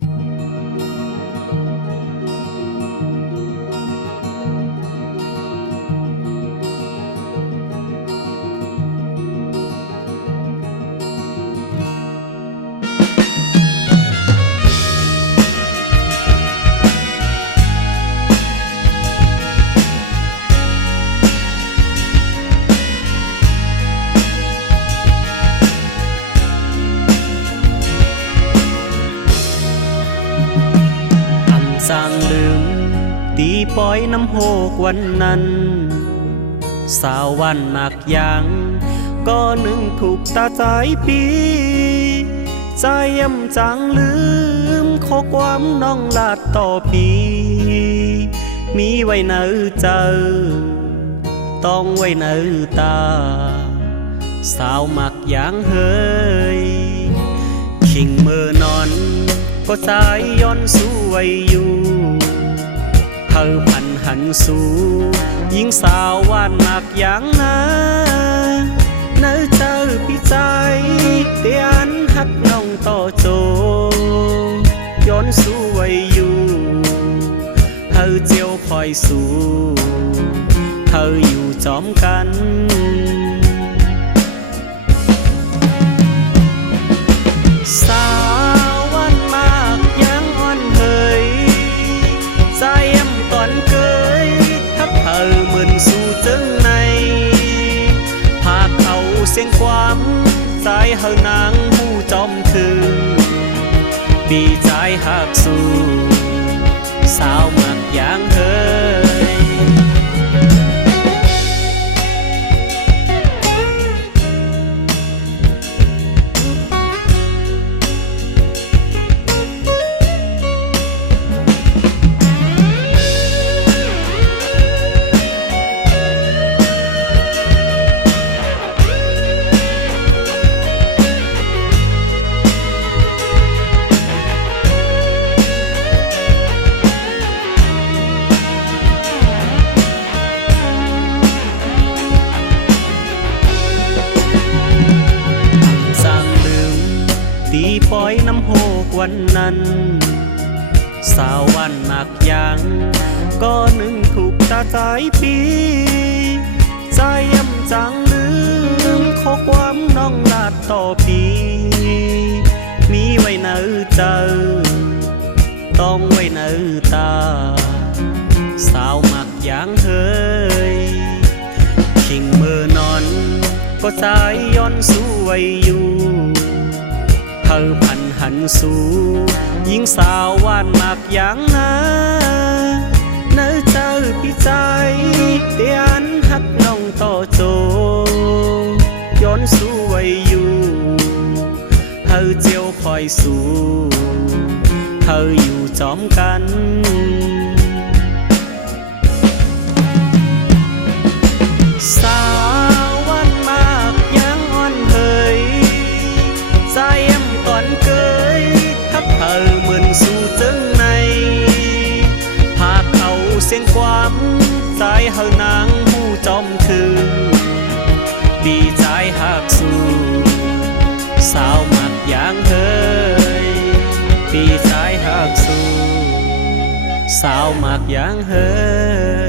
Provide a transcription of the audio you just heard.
สร้างลืมตีปอยน้ำโหกวันนั้นสาววันหนักยังก็นึงถูกตาใจปีใจย่ำจางลืมข้อความน้องลาดต่อปีมีไว้เนื้อเจอต้องไว้เนื้อตาสาวหมักยังเฮยขิงมือนอนก็สายย้อนสู้ไว้อยู่เธอพันหันสู่ยิงสาววานหนักอย่างนะเนื้อเจอพี่ใจเตียนหักน้องต่อโจย้อนสู้ไว้อยู่เธอเจียวคอยสู้เธออยู่จอมกันสาววันมากยังอ่อนเฮยใจย่ำตอนเกยทักเธอเหมือนสู่จึงในพาเขาเสียงความใจเฮานางผู้จอมถึงดีใจหักสู่สาวมากยังเฮยตีปอยน้ำโหกวันนั้นสาววันหนักยังก็นึงถูกตาใจปีใจย่ำจังลืมข้อความน้องลาดต่อปีมีไว้เนื้อเจอต้องไว้เนื้อตาสาวหมักยังเฮยขิงมือนอนก็สายย้อนสู้ไว้อยู่เธอพันหันสู่ยิงสาววานมากอย่างนะเนื้อเจอพี่ใจเตียนหักน้องต่อโจย้อนสู้ไว้อยู่เธอเจียวคอยสู้เธออยู่จอมกันสาววันมากยังอ่อนเฮยใจตอนเกยทักเธอเหมือนสู่จึงในพาเขาเสียงความใจเฮานางผู้จอมถึงดีใจหักสู่สาวหมักอย่างเฮยดีใจหักสู่สาวหมักอย่างเฮย